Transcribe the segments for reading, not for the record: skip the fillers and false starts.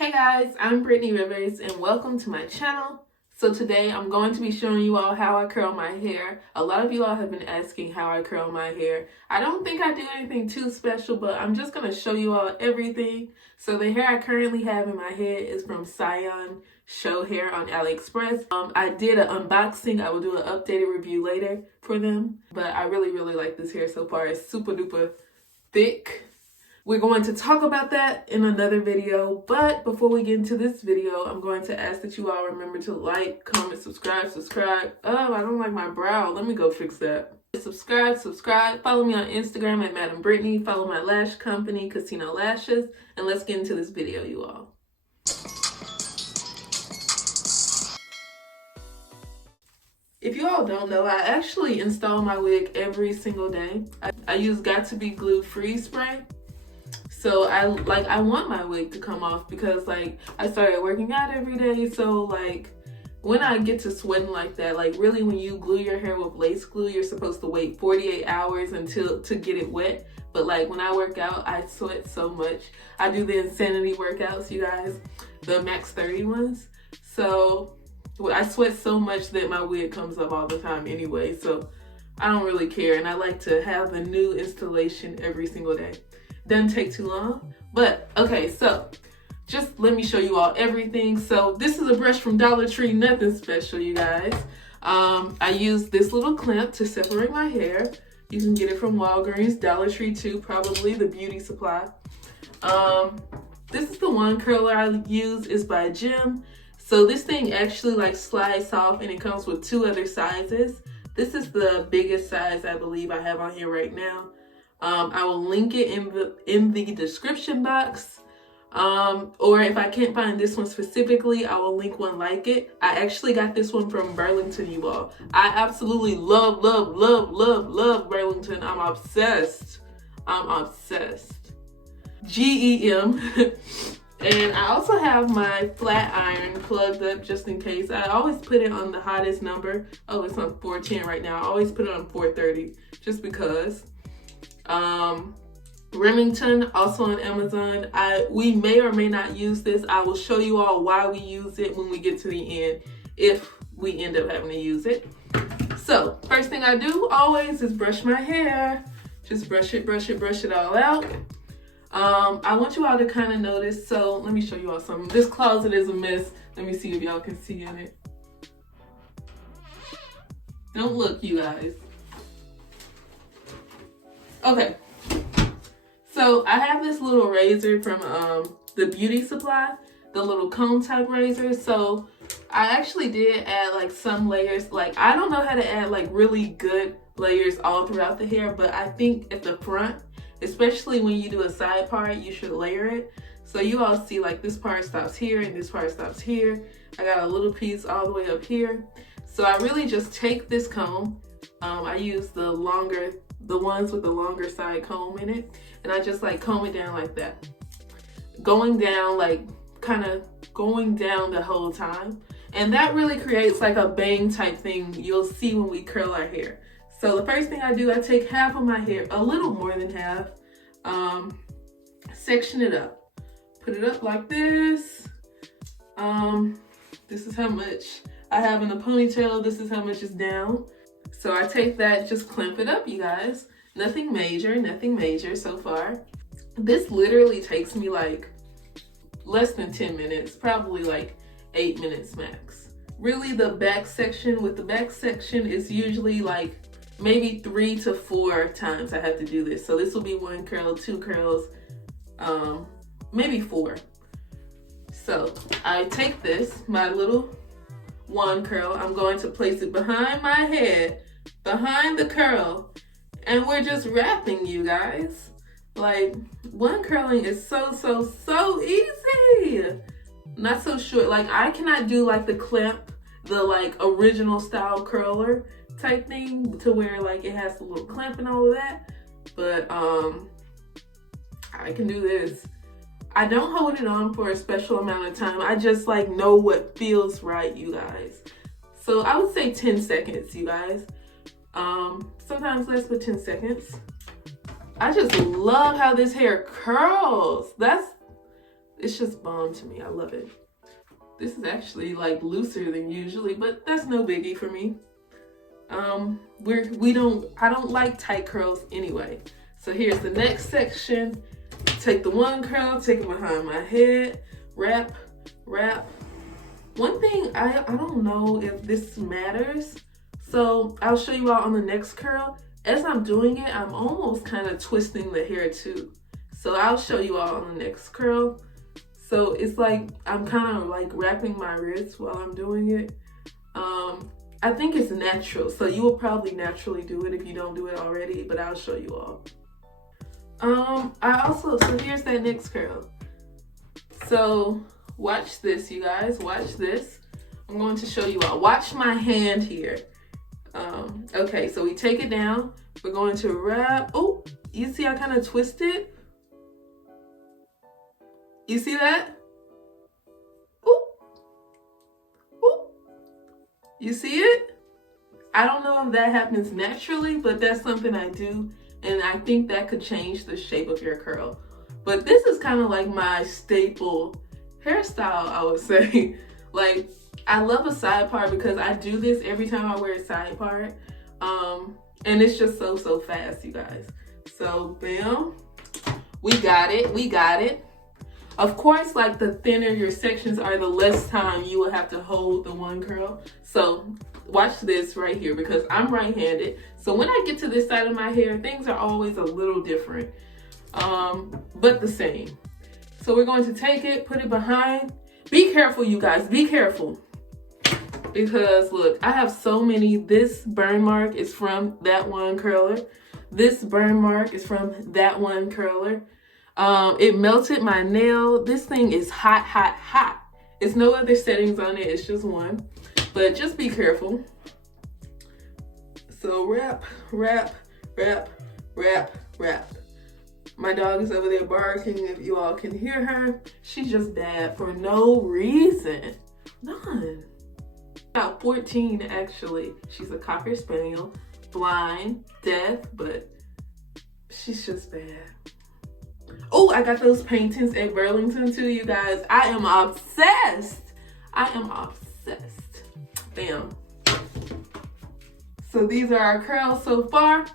Hey guys, I'm Brittany Rivers and welcome to my channel. So today I'm going to be showing you all how I curl my hair. A lot of you all have been asking how I curl my hair. I don't think I do anything too special, but I'm just going to show you all everything. So the hair I currently have in my head is from Siyun Show Hair on Aliexpress. I did an unboxing. I will do an updated review later for them, but I really like this hair so far. It's super duper thick. We're going to talk about that in another video, but before we get into this video, I'm going to ask that you all remember to like, comment, subscribe. Oh, I don't like my brow. Let me go fix that. Subscribe. Follow me on Instagram at Madam Brittany. Follow my lash company, Casino Lashes, and let's get into this video, you all. If you all don't know, I actually install my wig every single day. I use Got To Be Glue Freeze Spray. So I want my wig to come off because I started working out every day. So when I get to sweating like that, really when you glue your hair with lace glue, you're supposed to wait 48 hours to get it wet. But when I work out, I sweat so much. I do the insanity workouts, you guys, the max 30 ones. So I sweat so much that my wig comes up all the time anyway. So I don't really care. And I like to have a new installation every single day. Doesn't take too long. But okay, so just let me show you all everything. So this is a brush from Dollar Tree, nothing special, you guys. I use this little clamp to separate my hair. You can get it from Walgreens, Dollar Tree too, probably the beauty supply. This is the one curler I use, is by Jim. So this thing actually slides off and it comes with two other sizes. This is the biggest size I believe I have on here right now. I will link it in the description box. Or if I can't find this one specifically, I will link one like it. I actually got this one from Burlington, you all. I absolutely love Burlington. I'm obsessed. GEM. And I also have my flat iron plugged up just in case. I always put it on the hottest number. Oh, it's on 410 right now. I always put it on 430 just because. Remington, also on Amazon. We may or may not use this. I will show you all why we use it when we get to the end, if we end up having to use it. So first thing I do always is brush my hair. Just brush it all out. I want you all to kind of notice. So let me show you all something. This closet is a mess. Let me see if y'all can see in it. Don't look, you guys. Okay, so I have this little razor from the beauty supply, the little comb type razor. So I actually did add some layers. I don't know how to add really good layers all throughout the hair, but I think at the front, especially when you do a side part, you should layer it. So you all see this part stops here and this part stops here. I got a little piece all the way up here. So I really just take this comb. I use the ones with the longer side comb in it, and I just comb it down like that, going down kind of going down the whole time, and that really creates a bang type thing you'll see when we curl our hair. So the first thing I do, I take half of my hair, a little more than half, section it up, put it up like this. This is how much I have in the ponytail. This is how much is down. So I take that, just clamp it up, you guys. Nothing major so far. This literally takes me less than 10 minutes, probably 8 minutes max. Really the back section, is usually maybe 3 to 4 times I have to do this. So this will be 1 curl, 2 curls, maybe 4. So I take this, my little 1 curl, I'm going to place it behind my head, behind the curl, and we're just wrapping, you guys. 1 curling is so easy. Not so short. I cannot do the clamp, the original style curler type thing to where it has a little clamp and all of that. But I can do this. I don't hold it on for a special amount of time. I just know what feels right, you guys. So I would say 10 seconds, you guys. Sometimes less, but 10 seconds. I just love how this hair curls. It's just bomb to me. I love it. This is actually like looser than usually, but that's no biggie for me. I don't like tight curls anyway. So here's the next section. Take the one curl, take it behind my head, wrap, wrap. One thing, I don't know if this matters, so I'll show you all on the next curl. As I'm doing it, I'm almost kind of twisting the hair too. So I'll show you all on the next curl. So it's like I'm kind of like wrapping my wrist while I'm doing it. I think it's natural, so you will probably naturally do it if you don't do it already, but I'll show you all. So here's that next curl. So watch this, you guys, watch this. I'm going to show you all. Watch my hand here. Okay, so we take it down. We're going to wrap. Oh, you see I kind of twisted? You see that? Ooh. Ooh. You see it? I don't know if that happens naturally, but that's something I do. And I think that could change the shape of your curl. But this is kind of like my staple hairstyle, I would say. Like, I love a side part because I do this every time I wear a side part. And it's just so fast, you guys. So, bam. We got it. We got it. Of course, like the thinner your sections are, the less time you will have to hold the one curl. So watch this right here because I'm right-handed. So when I get to this side of my hair, things are always a little different, but the same. So we're going to take it, put it behind. Be careful, you guys, be careful. Because look, I have so many. This burn mark is from that one curler. This burn mark is from that one curler. It melted my nail. This thing is hot, hot, hot. It's no other settings on it. It's just one. But just be careful. So wrap, wrap, wrap, wrap, wrap. My dog is over there barking if you all can hear her. She's just bad for no reason. None. About 14 actually. She's a Cocker Spaniel. Blind, deaf, but she's just bad. Oh, I got those paintings at Burlington too, you guys. I am obsessed. I am obsessed. Bam. So these are our curls so far.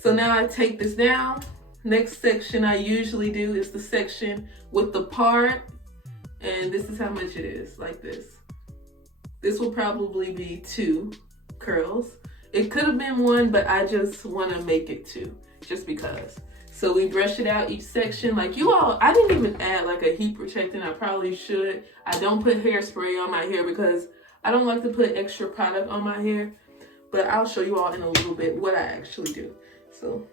So now I take this down. Next section I usually do is the section with the part. And this is how much it is, like this. This will probably be 2 curls. It could have been 1, but I just want to make it 2, just because. So we brush it out each section. Like you all, I didn't even add like a heat protectant. I probably should. I don't put hairspray on my hair because I don't like to put extra product on my hair. But I'll show you all in a little bit what I actually do. So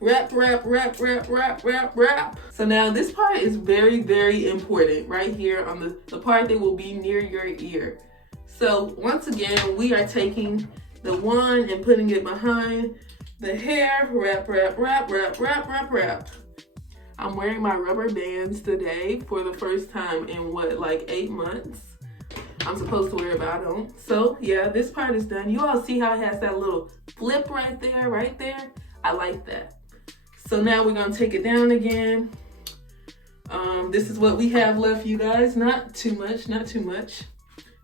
wrap, wrap, wrap, wrap, wrap, wrap, wrap. So now this part is very important right here on the part that will be near your ear. So once again, we are taking the one and putting it behind the hair. Wrap, wrap, wrap, wrap, wrap, wrap, wrap. I'm wearing my rubber bands today for the first time in what, like 8 months. I'm supposed to wear it, but I don't. So yeah, this part is done. You all see how it has that little flip right there? I like that. So now we're gonna take it down again. This is what we have left, you guys. Not too much, not too much.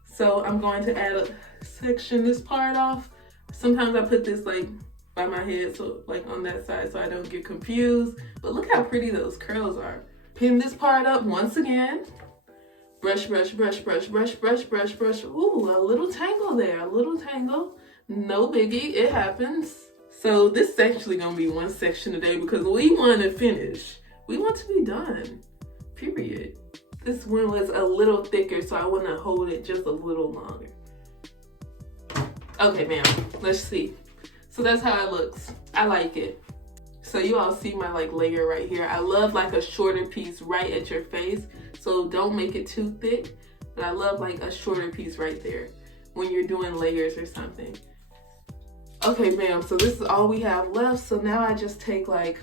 So I'm going to add a section this part off. Sometimes I put this like by my head, so like on that side, so I don't get confused. But look how pretty those curls are. Pin this part up once again. Brush, brush, brush, brush, brush, brush, brush, brush. Ooh, a little tangle there, a little tangle. No biggie, it happens. So this is actually gonna be one section today because we want to finish. We want to be done, period. This one was a little thicker, so I want to hold it just a little longer. Okay, ma'am, let's see. So that's how it looks. I like it. So you all see my like layer right here. I love like a shorter piece right at your face. So don't make it too thick, but I love like a shorter piece right there when you're doing layers or something. Okay, ma'am, so this is all we have left. So now I just take like,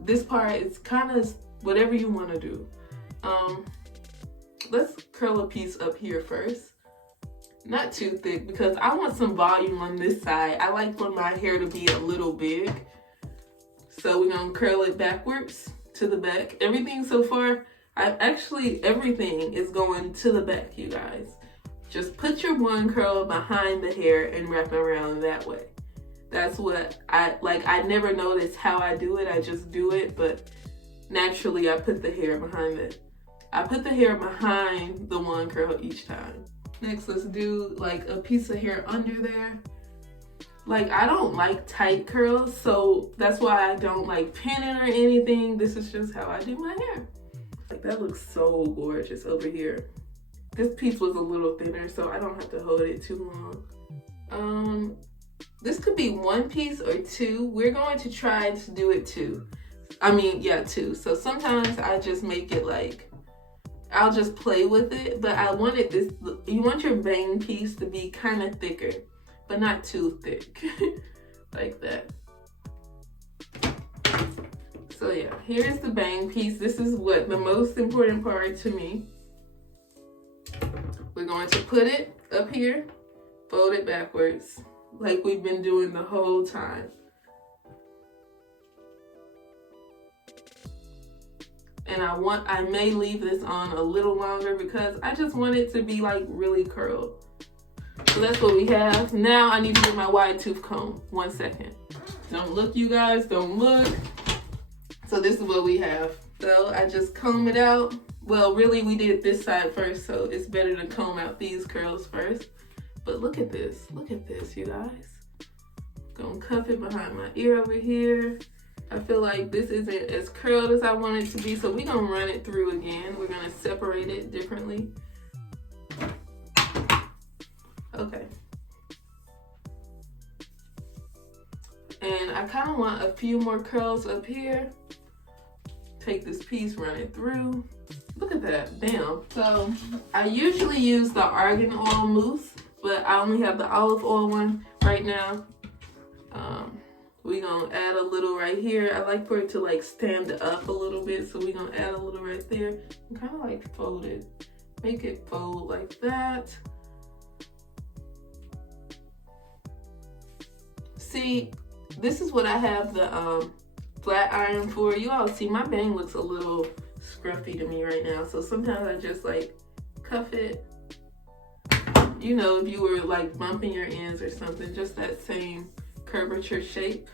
this part is kind of whatever you want to do. Let's curl a piece up here first. Not too thick because I want some volume on this side. I like for my hair to be a little big. So we're gonna curl it backwards to the back. Everything so far, everything is going to the back, you guys. Just put your one curl behind the hair and wrap it around that way. That's what I like. I never noticed how I do it. I just do it, but naturally I put the hair behind the one curl each time. Next, let's do like a piece of hair under there. Like, I don't like tight curls, so that's why I don't like pin it or anything. This is just how I do my hair. Like, that looks so gorgeous over here. This piece was a little thinner, so I don't have to hold it too long. This could be one piece or two. We're going to try to do it two. Two. So sometimes I just make it like, I'll just play with it, but I wanted this, you want your bang piece to be kind of thicker, but not too thick, like that. So yeah, here's the bang piece. This is what the most important part to me. We're going to put it up here, fold it backwards, like we've been doing the whole time. And I may leave this on a little longer because I just want it to be like really curled. So that's what we have. Now I need to get my wide tooth comb. 1 second. Don't look, you guys, don't look. So this is what we have. So I just comb it out. Well, really we did this side first, so it's better to comb out these curls first. But look at this, you guys. Gonna cuff it behind my ear over here. I feel like this isn't as curled as I want it to be, so we're gonna run it through again. We're gonna separate it differently. Okay. And I kind of want a few more curls up here. Take this piece, run it through. Look at that, bam. So I usually use the argan oil mousse, but I only have the olive oil one right now. We're gonna add a little right here. I like for it to like stand up a little bit, so we're gonna add a little right there and kind of like fold it. Make it fold like that. See, this is what I have the flat iron for. You all see my bang looks a little scruffy to me right now, so sometimes I just like cuff it. You know, if you were like bumping your ends or something, just that same curvature shape.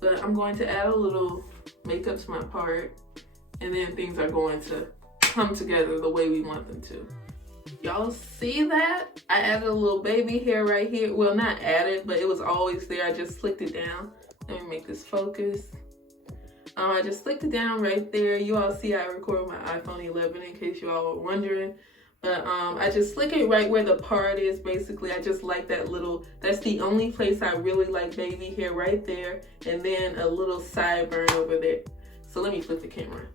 But I'm going to add a little makeup to my part, and then things are going to come together the way we want them to. Y'all see that? I added a little baby hair right here. Well, not added, but it was always there. I just slicked it down. Let me make this focus. I just slicked it down right there. You all see I record my iPhone 11 in case you all were wondering. But I just slick it right where the part is, basically. I just like that little, that's the only place I really like baby hair, right there. And then a little sideburn over there. So let me flip the camera.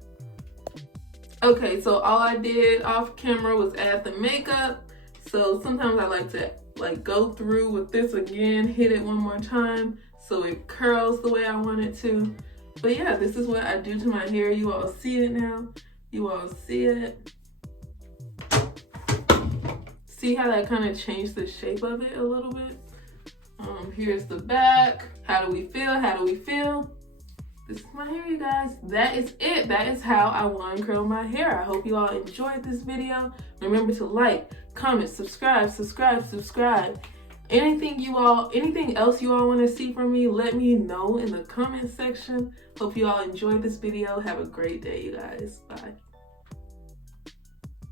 Okay, so all I did off camera was add the makeup. So sometimes I like to like go through with this again, hit it one more time so it curls the way I want it to. But yeah, this is what I do to my hair. You all see it now. You all see it. See how that kind of changed the shape of it a little bit? Here's the back. How do we feel? How do we feel? This is my hair, you guys. That is it. That is how I one curl my hair. I hope you all enjoyed this video. Remember to like, comment, subscribe. Anything else you all want to see from me, let me know in the comment section. Hope you all enjoyed this video. Have a great day, you guys. Bye.